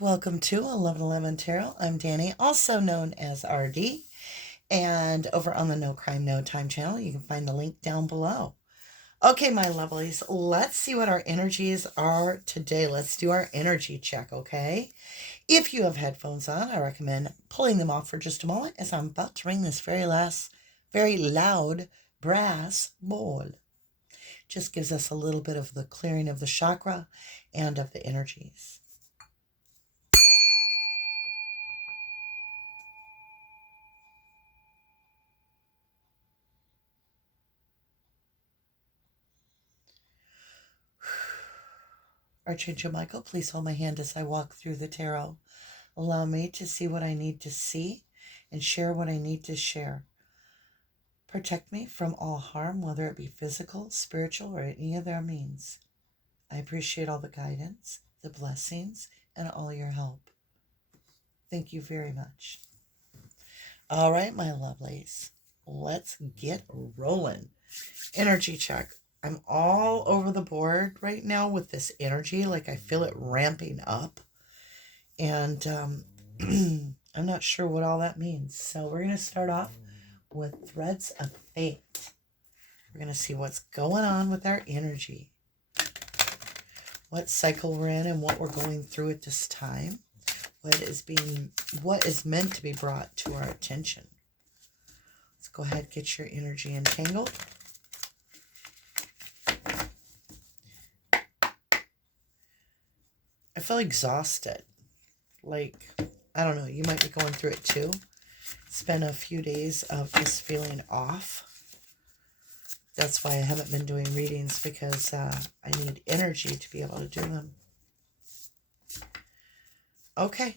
Welcome to 1111 Tarot. I'm Danny, also known as RD. And over on the No Crime, No Time channel, you can find the link down below. Okay, my lovelies, let's see what our energies are today. Let's do our energy check, okay? If you have headphones on, I recommend pulling them off for just a moment as I'm about to ring this very loud brass bowl. Just gives us a little bit of the clearing of the chakra and of the energies. Archangel Michael, please hold my hand as I walk through the tarot. Allow me to see what I need to see and share what I need to share. Protect me from all harm, whether it be physical, spiritual, or any other means. I appreciate all the guidance, the blessings, and all your help. Thank you very much. All right, my lovelies, let's get rolling. Energy check. I'm all over the board right now with this energy. Like I feel it ramping up. And I'm not sure what all that means. So we're going to start off with Threads of Fate. We're going to see what's going on with our energy. What cycle we're in and what we're going through at this time. What is meant to be brought to our attention. Let's go ahead and get your energy entangled. I feel exhausted. Like, I don't know, you might be going through it too. It's been a few days of just feeling off. That's why I haven't been doing readings, because I need energy to be able to do them. Okay,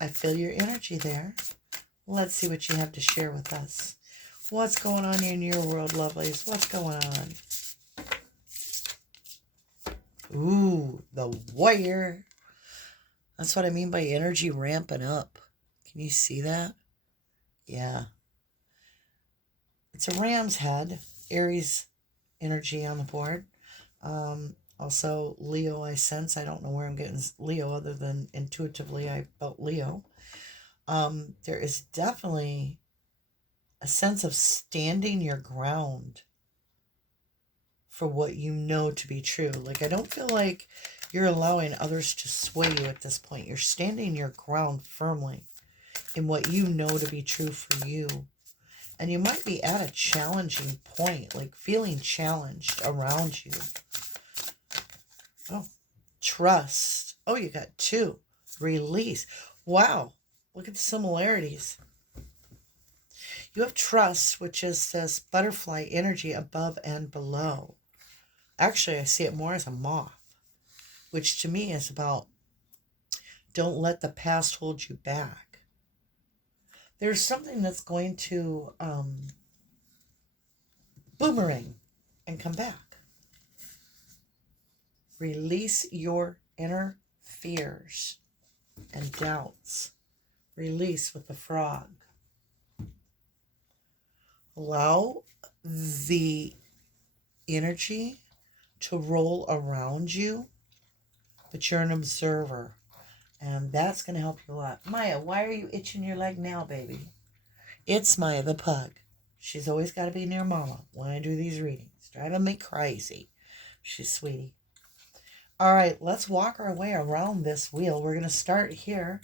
I feel your energy there. Let's see what you have to share with us. What's going on in your world, lovelies? What's going on? Ooh, the warrior. That's what I mean by energy ramping up. Can you see that? Yeah. It's a ram's head. Aries energy on the board. Also, Leo, I sense. I don't know where I'm getting Leo other than intuitively I felt Leo. There is definitely a sense of standing your ground for what you know to be true. Like, I don't feel like you're allowing others to sway you at this point. You're standing your ground firmly in what you know to be true for you. And you might be at a challenging point, like feeling challenged around you. Oh, trust. Oh, you got two. Release. Wow, look at the similarities. You have trust, which is this butterfly energy above and below. Actually, I see it more as a moth, which to me is about don't let the past hold you back. There's something that's going to boomerang and come back. Release your inner fears and doubts. Release with the frog. Allow the energy to roll around you, but you're an observer, and that's going to help you a lot. Maya, why are you itching your leg now, baby? It's Maya the pug. She's always got to be near Mama when I do these readings. Driving me crazy. She's sweetie. All right, let's walk our way around this wheel. We're going to start here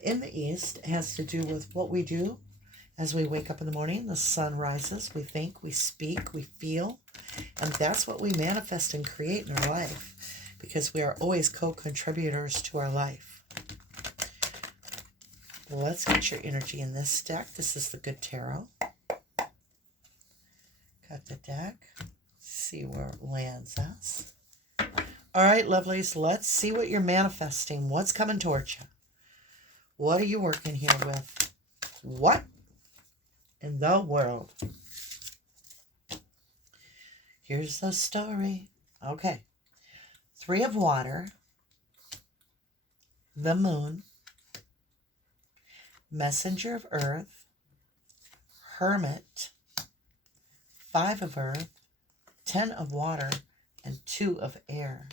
in the east. It has to do with what we do as we wake up in the morning. The sun rises. We think, we speak, we feel. And that's what we manifest and create in our life, because we are always co-contributors to our life. Let's get your energy in this deck. This is the Good Tarot. Got the deck. See where it lands us. All right, lovelies, let's see what you're manifesting. What's coming towards you? What are you working here with? What in the world? Here's the story. Okay. 3 of Water, the Moon, Messenger of Earth, Hermit, 5 of Earth, 10 of Water, and 2 of Air.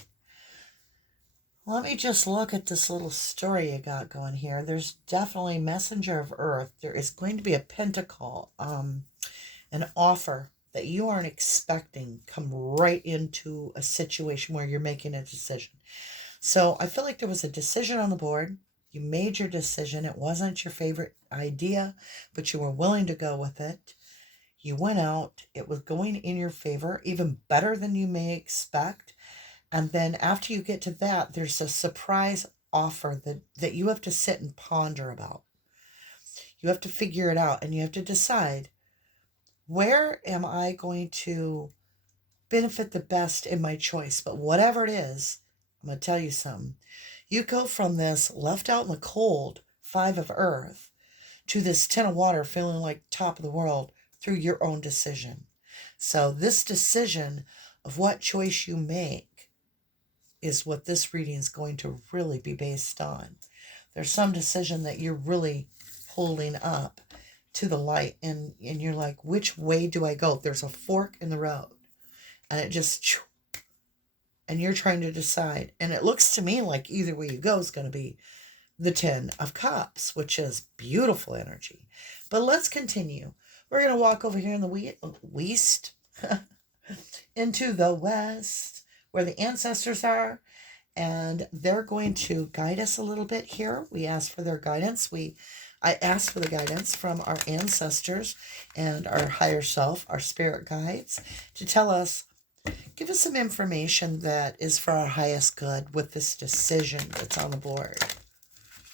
Let me just look at this little story you got going here. There's definitely messenger of earth. There is going to be a pentacle, an offer that you aren't expecting come right into a situation where you're making a decision. So I feel like there was a decision on the board. You made your decision. It wasn't your favorite idea, but you were willing to go with it. You went out. It was going in your favor, even better than you may expect. And then after you get to that, there's a surprise offer that you have to sit and ponder about. You have to figure it out, and you have to decide, where am I going to benefit the best in my choice? But whatever it is, I'm going to tell you something. You go from this left out in the cold 5 of earth to this 10 of water feeling like top of the world through your own decision. So this decision of what choice you make is what this reading is going to really be based on. There's some decision that you're really holding up to the light, and you're like, which way do I go? There's a fork in the road, and it just, and you're trying to decide. And it looks to me like either way you go is going to be the 10 of Cups, which is beautiful energy. But let's continue. We're going to walk over here in the west, into the west, where the ancestors are, and they're going to guide us a little bit here. We asked for their guidance. I asked for the guidance from our ancestors and our higher self, our spirit guides, to tell us, give us some information that is for our highest good with this decision that's on the board.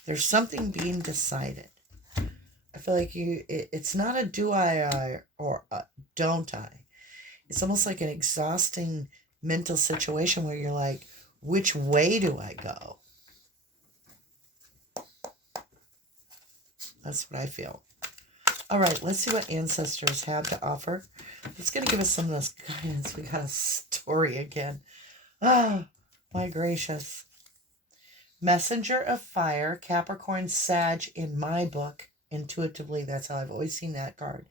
There's something being decided. I feel like it's not a do I or a don't I. It's almost like an exhausting mental situation where you're like, which way do I go? That's what I feel. All right, let's see what ancestors have to offer. It's going to give us some of this guidance. We got a story again. Ah, my gracious. Messenger of fire, Capricorn, Sag, in my book, intuitively, that's how I've always seen that card.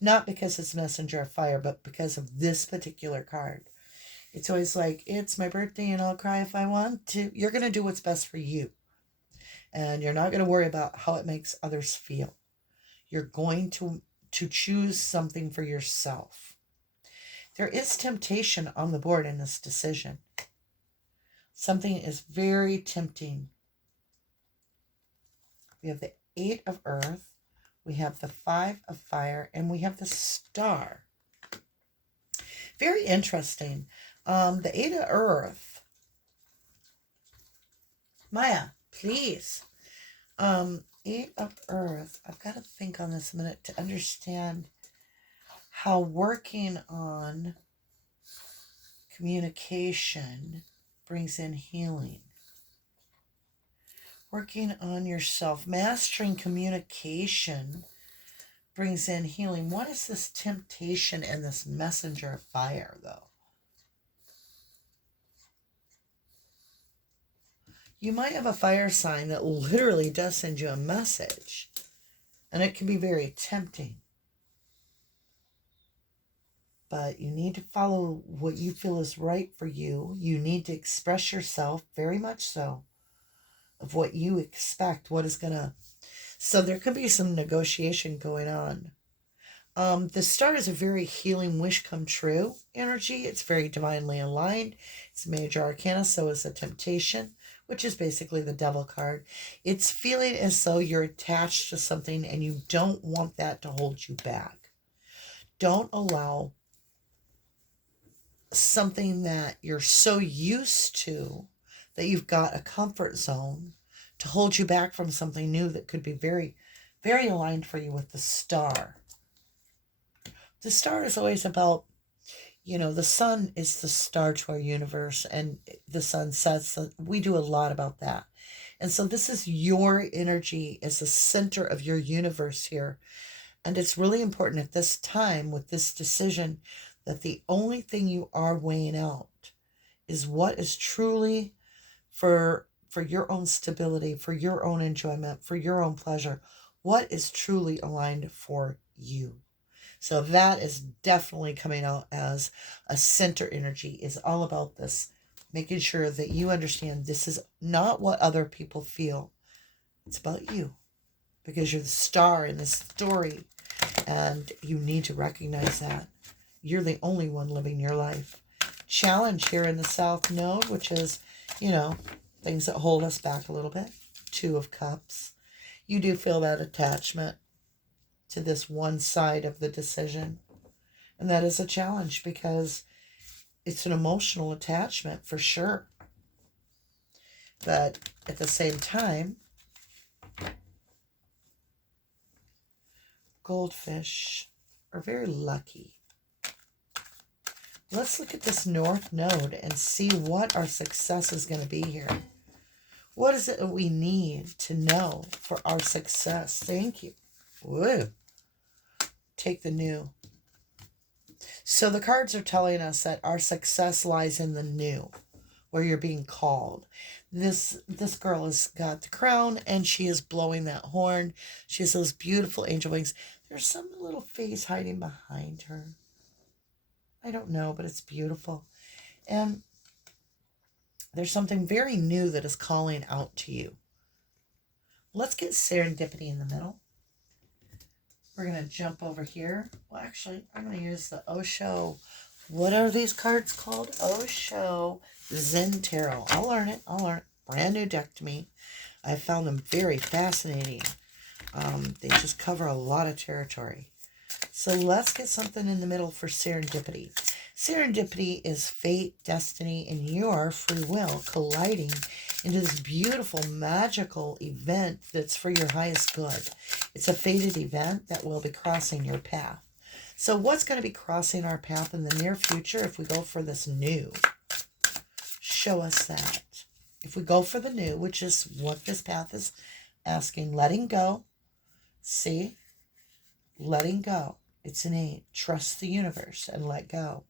Not because it's messenger of fire, but because of this particular card. It's always like, it's my birthday and I'll cry if I want to. You're going to do what's best for you. And you're not going to worry about how it makes others feel. You're going to choose something for yourself. There is temptation on the board in this decision. Something is very tempting. We have the 8 of earth. We have the 5 of fire. And we have the star. Very interesting. The 8 of earth. Maya, please. 8 of earth. I've got to think on this a minute to understand how working on communication brings in healing. Working on yourself, mastering communication brings in healing. What is this temptation and this messenger of fire, though? You might have a fire sign that literally does send you a message, and it can be very tempting. But you need to follow what you feel is right for you. You need to express yourself, very much so, of what you expect, what is going to... So there could be some negotiation going on. The star is a very healing wish come true energy. It's very divinely aligned. It's a major arcana, so is the temptation, which is basically the devil card. It's feeling as though you're attached to something and you don't want that to hold you back. Don't allow something that you're so used to that you've got a comfort zone to hold you back from something new that could be very, very aligned for you with the star. The star is always about, the sun is the star to our universe, and the sun sets. We do a lot about that. And so this is your energy as the center of your universe here. And it's really important at this time with this decision that the only thing you are weighing out is what is truly for your own stability, for your own enjoyment, for your own pleasure, what is truly aligned for you. So that is definitely coming out as a center energy, is all about this making sure that you understand this is not what other people feel. It's about you, because you're the star in this story, and you need to recognize that. You're the only one living your life. Challenge here in the South Node, which is, things that hold us back a little bit. 2 of Cups. You do feel that attachment to this one side of the decision. And that is a challenge because it's an emotional attachment for sure. But at the same time, goldfish are very lucky. Let's look at this North Node and see what our success is going to be here. What is it that we need to know for our success? Thank you. Woo. Take the new. So the cards are telling us that our success lies in the new, where you're being called. This girl has got the crown and she is blowing that horn. She has those beautiful angel wings. There's some little face hiding behind her. I don't know, but it's beautiful. And there's something very new that is calling out to you. Let's get serendipity in the middle. We're going to jump over here. Well, actually, I'm going to use the Osho. What are these cards called? Osho Zen Tarot. I'll learn it. Brand new deck to me. I found them very fascinating. They just cover a lot of territory. So let's get something in the middle for serendipity. Serendipity is fate, destiny, and your free will colliding into this beautiful, magical event that's for your highest good. It's a fated event that will be crossing your path. So what's going to be crossing our path in the near future if we go for this new? Show us that. If we go for the new, which is what this path is asking, letting go. See? Letting go. It's an 8. Trust the universe and let go.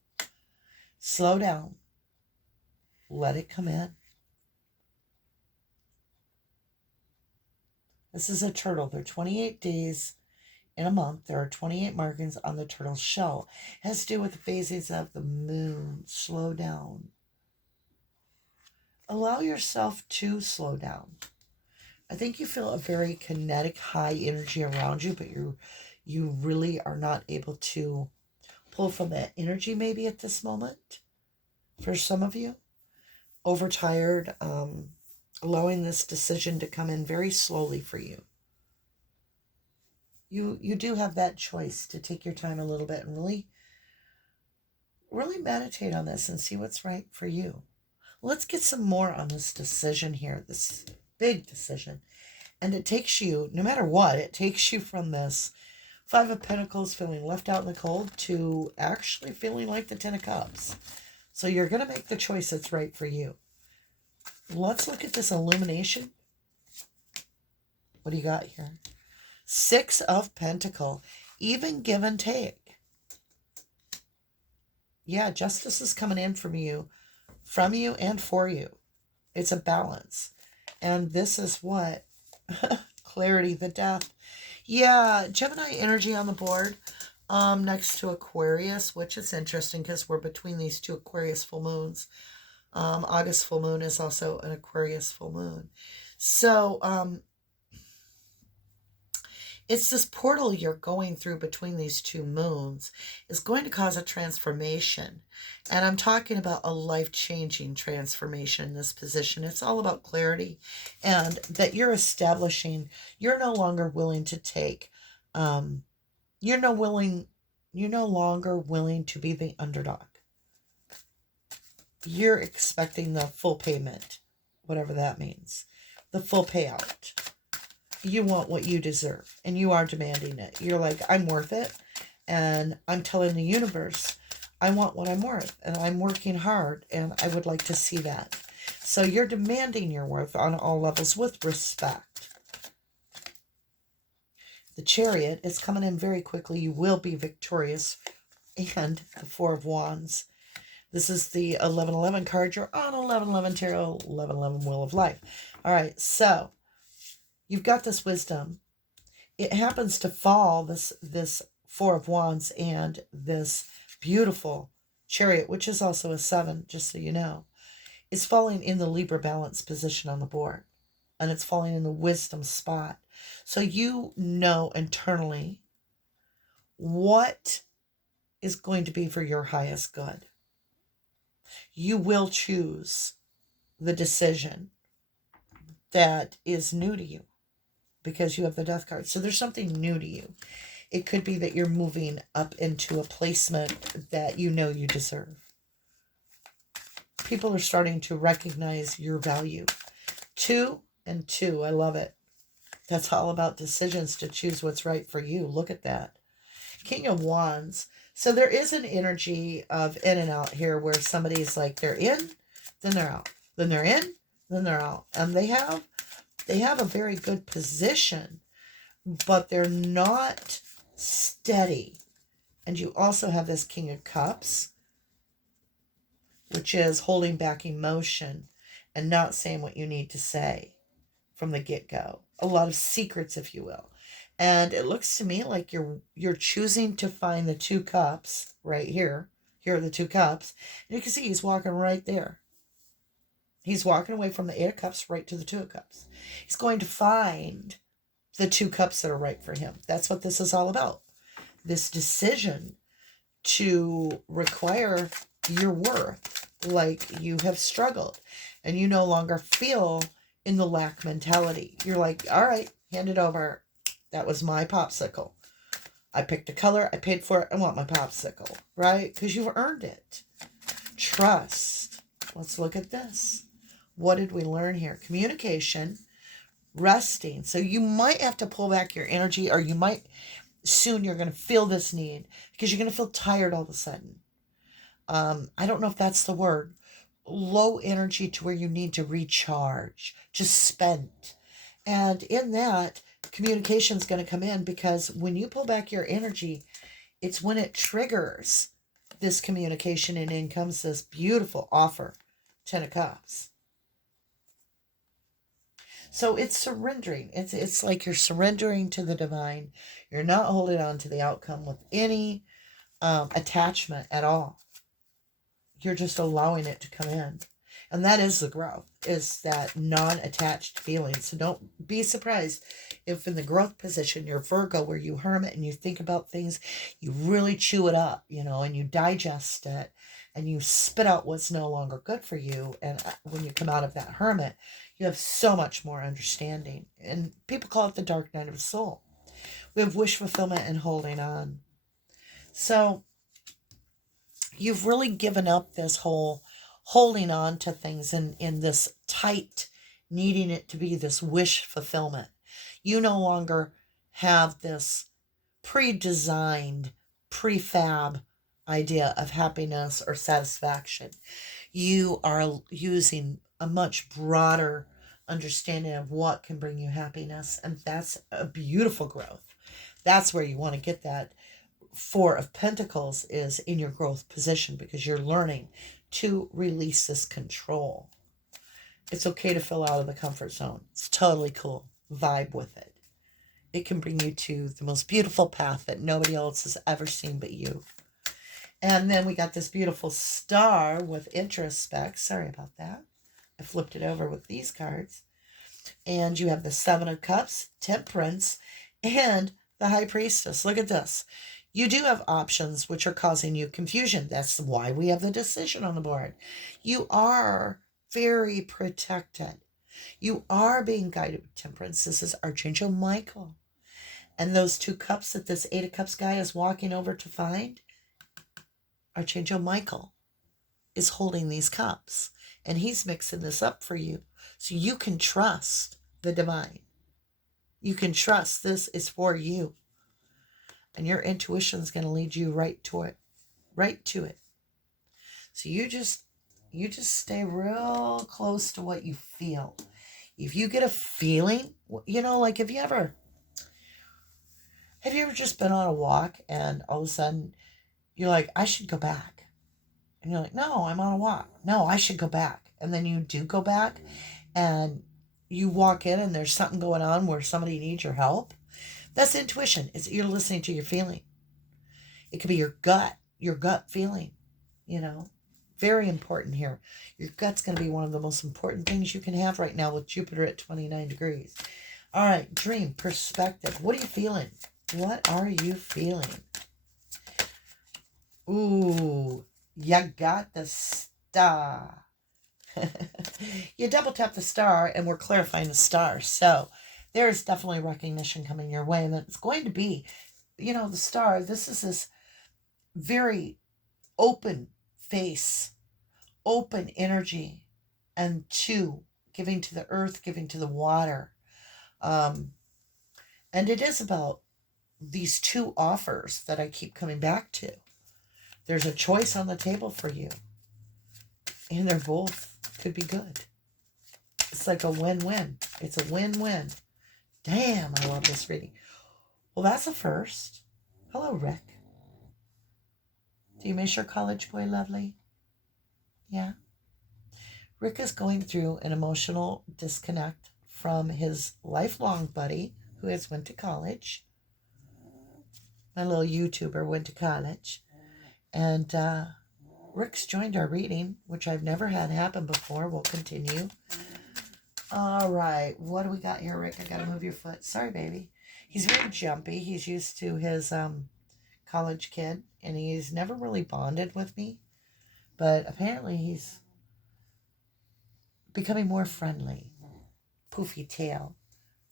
Slow down. Let it come in. This is a turtle. There are 28 days in a month. There are 28 markings on the turtle's shell. It has to do with the phases of the moon. Slow down. Allow yourself to slow down. I think you feel a very kinetic, high energy around you, but you really are not able to pull from that energy maybe at this moment. For some of you, overtired, allowing this decision to come in very slowly for you. You do have that choice to take your time a little bit and really meditate on this and see what's right for you. Let's get some more on this decision here, this big decision. And it takes you, no matter what, it takes you from this 5 of Pentacles feeling left out in the cold to actually feeling like the 10 of Cups. So you're going to make the choice that's right for you. Let's look at this illumination. What do you got here? 6 of Pentacles. Even give and take. Yeah, justice is coming in from you and for you. It's a balance. And this is what? Clarity, the death. Yeah, Gemini energy on the board. Next to Aquarius, which is interesting because we're between these 2 Aquarius full moons. August full moon is also an Aquarius full moon. So, it's this portal you're going through between these 2 moons is going to cause a transformation. And I'm talking about a life-changing transformation in this position. It's all about clarity and that you're establishing, you're no longer willing to take, you're no longer willing to be the underdog. You're expecting the full payment, whatever that means, the full payout. You want what you deserve, and you are demanding it. You're like, I'm worth it, and I'm telling the universe, I want what I'm worth, and I'm working hard, and I would like to see that. So you're demanding your worth on all levels with respect. The Chariot is coming in very quickly. You will be victorious. And the 4 of Wands. This is the 1111 card. You're on 1111 Tarot, 1111 Wheel of Life. All right, so you've got this wisdom. It happens to fall, this 4 of Wands and this beautiful Chariot, which is also a 7, just so you know. is falling in the Libra balance position on the board. And it's falling in the wisdom spot. So you know internally what is going to be for your highest good. You will choose the decision that is new to you because you have the Death card. So there's something new to you. It could be that you're moving up into a placement that you know you deserve. People are starting to recognize your value. 2 and 2, I love it. That's all about decisions to choose what's right for you. Look at that. King of Wands. So there is an energy of in and out here where somebody's like they're in, then they're out. Then they're in, then they're out. And they have a very good position, but they're not steady. And you also have this King of Cups, which is holding back emotion and not saying what you need to say from the get-go. A lot of secrets, if you will. And it looks to me like you're choosing to find the 2 cups right here. Here are the 2 cups. And you can see he's walking right there. He's walking away from the 8 of Cups right to the 2 of Cups. He's going to find the 2 cups that are right for him. That's what this is all about. This decision to require your worth, like you have struggled and you no longer feel in the lack mentality. You're like, all right, hand it over. That was my popsicle. I picked a color. I paid for it. I want my popsicle, right? Because you've earned it. Trust. Let's look at this. What did we learn here? Communication, resting. So you might have to pull back your energy, or you might soon you're going to feel this need because you're going to feel tired all of a sudden. I don't know if that's the word. Low energy to where you need to recharge, just spent. And in that, communication is going to come in because when you pull back your energy, it's when it triggers this communication and in comes this beautiful offer, 10 of Cups. So it's surrendering. It's like you're surrendering to the divine. You're not holding on to the outcome with any attachment at all. You're just allowing it to come in. And that is the growth, is that non-attached feeling. So don't be surprised if in the growth position, you're Virgo, where you hermit and you think about things, you really chew it up, and you digest it and you spit out what's no longer good for you. And when you come out of that hermit, you have so much more understanding. And people call it the dark night of the soul. We have wish fulfillment and holding on. So you've really given up this whole holding on to things in this tight, needing it to be this wish fulfillment. You no longer have this pre-designed, prefab idea of happiness or satisfaction. You are using a much broader understanding of what can bring you happiness, and that's a beautiful growth. That's where you want to get that. 4 of Pentacles is in your growth position because you're learning to release this control. It's okay to fill out of the comfort zone. It's totally cool. Vibe with it. It can bring you to the most beautiful path that nobody else has ever seen but you. And then we got this beautiful star with introspect. Sorry about that. I flipped it over with these cards. And you have the 7 of Cups, Temperance, and the High Priestess. Look at this. You do have options which are causing you confusion. That's why we have the Decision on the board. You are very protected. You are being guided with Temperance. This is Archangel Michael. And those 2 cups that this 8 of Cups guy is walking over to find, Archangel Michael is holding these cups. And he's mixing this up for you. So you can trust the divine. You can trust this is for you. And your intuition is going to lead you right to it. Right to it. So you just stay real close to what you feel. If you get a feeling, like have you ever just been on a walk and all of a sudden you're like, I should go back. And you're like, no, I'm on a walk. No, I should go back. And then you do go back and you walk in and there's something going on where somebody needs your help. That's intuition. You're listening to your feeling. It could be your gut feeling, Very important here. Your gut's going to be one of the most important things you can have right now with Jupiter at 29 degrees. All right, dream, perspective. What are you feeling? What are you feeling? Ooh, you got the star. You double tap the star and we're clarifying the star. So there's definitely recognition coming your way. And it's going to be, you know, the star, this is this very open face, open energy, and two, giving to the earth, giving to the water. And it is about these two offers that I keep coming back to. There's a choice on the table for you. And they're both could be good. It's like a win-win. It's a win-win. Damn, I love this reading. Well, that's a first. Hello, Rick. Do you miss your college boy, lovely? Yeah. Rick is going through an emotional disconnect from his lifelong buddy who has went to college. My little YouTuber went to college. And Rick's joined our reading, which I've never had happen before. We'll continue. All right. What do we got here, Rick? I got to move your foot. Sorry, baby. He's very jumpy. He's used to his college kid, and he's never really bonded with me. But apparently he's becoming more friendly. Poofy tail.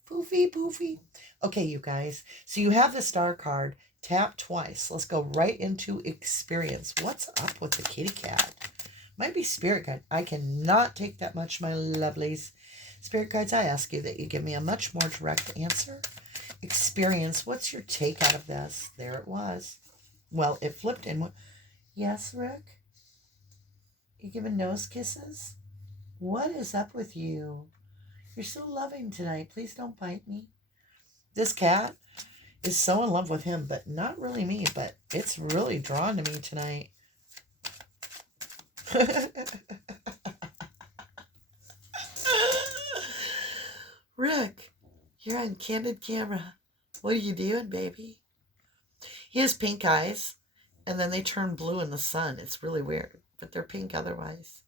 Poofy, poofy. Okay, you guys. So you have the star card. Tap twice. Let's go right into experience. What's up with the kitty cat? Might be spirit guide. I cannot take that much, my lovelies. Spirit guides, I ask you that you give me a much more direct answer. Experience. What's your take out of this? There it was. Well, it flipped in. Yes, Rick? You giving nose kisses? What is up with you? You're so loving tonight. Please don't bite me. This cat is so in love with him, but not really me, but it's really drawn to me tonight. Rick, you're on candid camera. What are you doing, baby? He has pink eyes, and then they turn blue in the sun. It's really weird, but they're pink otherwise.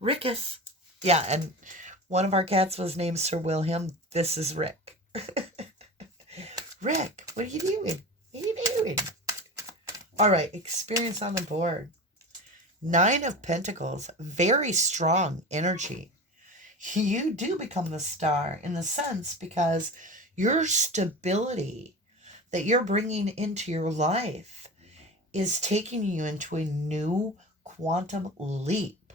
Rickus. Yeah, and one of our cats was named Sir William. This is Rick. Rick, what are you doing? What are you doing? All right, experience on the board. 9 of Pentacles, very strong energy. You do become the star in the sense because your stability that you're bringing into your life is taking you into a new quantum leap.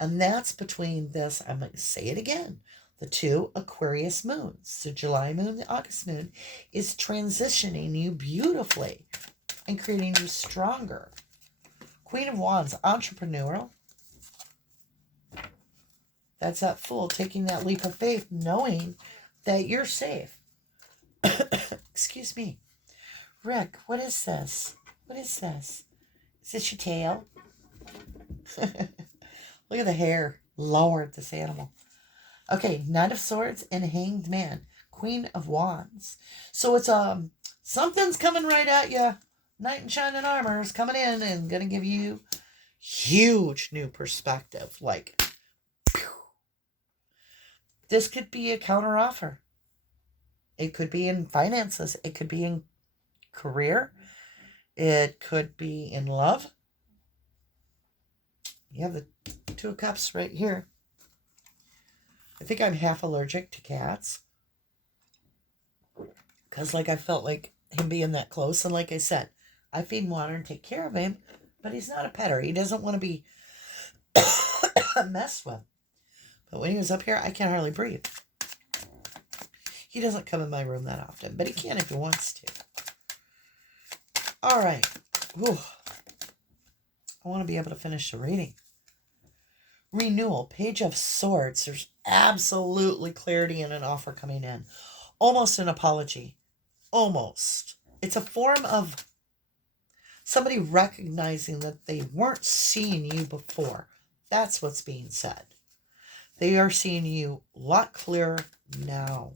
And that's between this, I'm going to say it again, the 2 Aquarius moons. The July moon, the August moon is transitioning you beautifully and creating you stronger. Queen of Wands, entrepreneurial. That's that Fool taking that leap of faith, knowing that you're safe. Excuse me. Rick, what is this? What is this? Is this your tail? Look at the hair. Lord, this animal. Okay, Knight of Swords and Hanged Man. Queen of Wands. So it's something's coming right at you. Knight in shining armor is coming in and going to give you huge new perspective. Like, pew. This could be a counter offer. It could be in finances. It could be in career. It could be in love. You have the 2 of Cups right here. I think I'm half allergic to cats. Because I felt like him being that close. And like I said, I feed him water and take care of him. But he's not a petter. He doesn't want to be messed with. But when he was up here, I can't hardly breathe. He doesn't come in my room that often. But he can if he wants to. All right. Whew. I want to be able to finish the reading. Renewal, Page of Swords. There's absolutely clarity and an offer coming in. Almost an apology. Almost. It's a form of somebody recognizing that they weren't seeing you before. That's what's being said. They are seeing you a lot clearer now.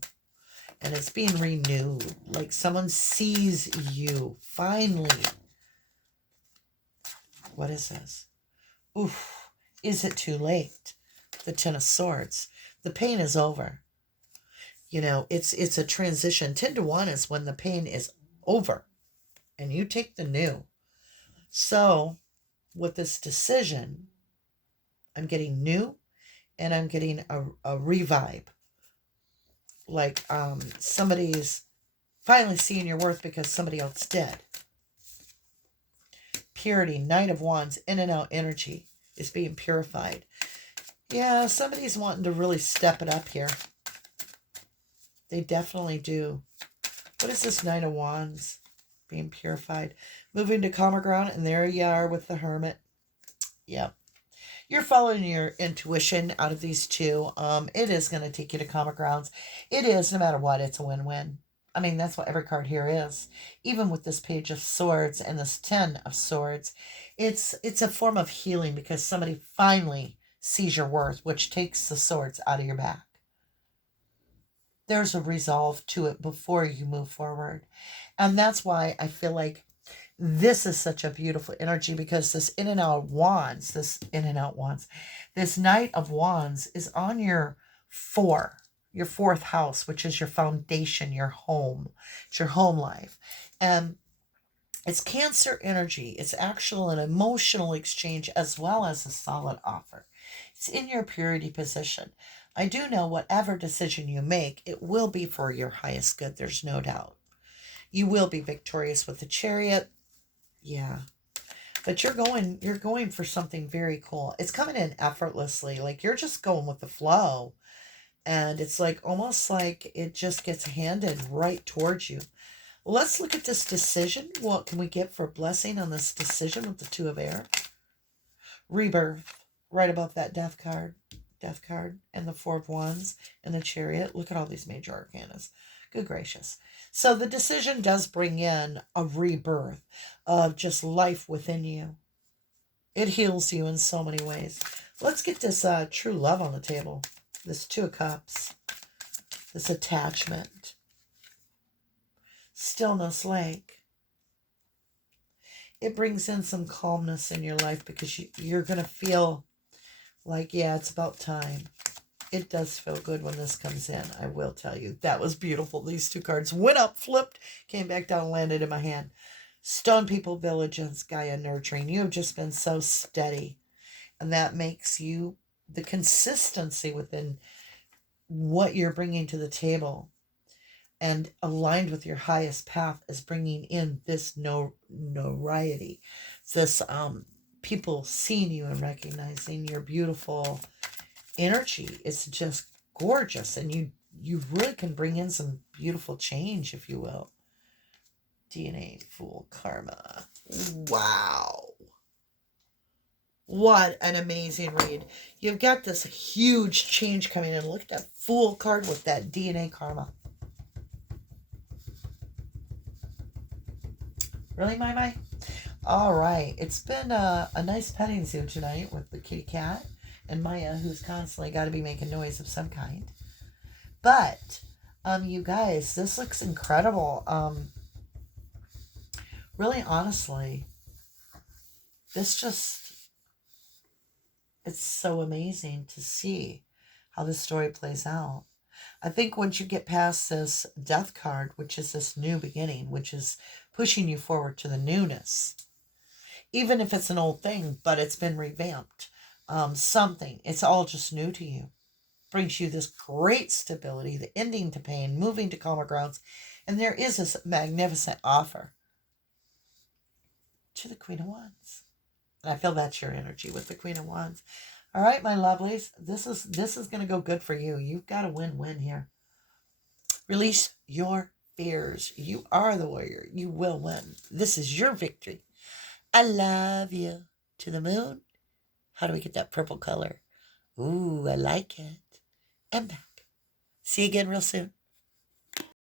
And it's being renewed. Like someone sees you finally. What is this? Oof, is it too late? The Ten of Swords. The pain is over. You know, it's a transition. 10 to 1 is when the pain is over and you take the new. So with this decision, I'm getting new and I'm getting a revive. Like somebody's finally seeing your worth because somebody else did. Purity, Knight of Wands, in and out energy is being purified. Yeah, somebody's wanting to really step it up here. They definitely do. What is this Knight of Wands? Being purified. Moving to calmer ground, and there you are with the Hermit. Yep. You're following your intuition out of these two. It is going to take you to calmer grounds. It is, no matter what, it's a win-win. I mean, that's what every card here is. Even with this Page of Swords and this 10 of Swords, it's a form of healing because somebody finally sees your worth, which takes the swords out of your back. There's a resolve to it before you move forward. And that's why I feel like this is such a beautiful energy, because this in and out wands, this Knight of Wands is on your fourth house, which is your foundation, your home. It's your home life. And it's Cancer energy. It's actual and emotional exchange as well as a solid offer. It's in your purity position. I do know whatever decision you make, it will be for your highest good. There's no doubt. You will be victorious with the Chariot. Yeah. But you're going for something very cool. It's coming in effortlessly. Like you're just going with the flow. And it's like almost like it just gets handed right towards you. Let's look at this decision. What can we get for blessing on this decision with the Two of Air? Rebirth. Right above that Death card, and the Four of Wands, and the Chariot. Look at all these major arcanas. Good gracious. So the decision does bring in a rebirth of just life within you. It heals you in so many ways. Let's get this true love on the table. This Two of Cups. This attachment. Stillness Lake. It brings in some calmness in your life because you're going to feel like, yeah, it's about time. It does feel good when this comes in. I will tell you. That was beautiful. These two cards went up, flipped, came back down, landed in my hand. Stone People, Vigilance, Gaia, Nurturing. You have just been so steady. And that makes you, the consistency within what you're bringing to the table and aligned with your highest path is bringing in this notoriety. This people seeing you and recognizing your beautiful energy. It's just gorgeous, and you really can bring in some beautiful change, if you will. DNA Fool Karma. Wow. What an amazing read. You've got this huge change coming in. Look at that Fool card with that DNA Karma. Really, my? All right. It's been a nice petting zoo tonight with the kitty cat and Maya, who's constantly got to be making noise of some kind. But, you guys, this looks incredible. Really, honestly, it's so amazing to see how this story plays out. I think once you get past this Death card, which is this new beginning, which is pushing you forward to the newness, even if it's an old thing, but it's been revamped, something, it's all just new to you, brings you this great stability, the ending to pain, moving to calmer grounds, and there is this magnificent offer to the Queen of Wands. And I feel that's your energy with the Queen of Wands. All right, my lovelies, this is going to go good for you. You've got a win-win here. Release your fears. You are the warrior. You will win. This is your victory. I love you. To the moon. How do we get that purple color? Ooh, I like it. And back. See you again real soon.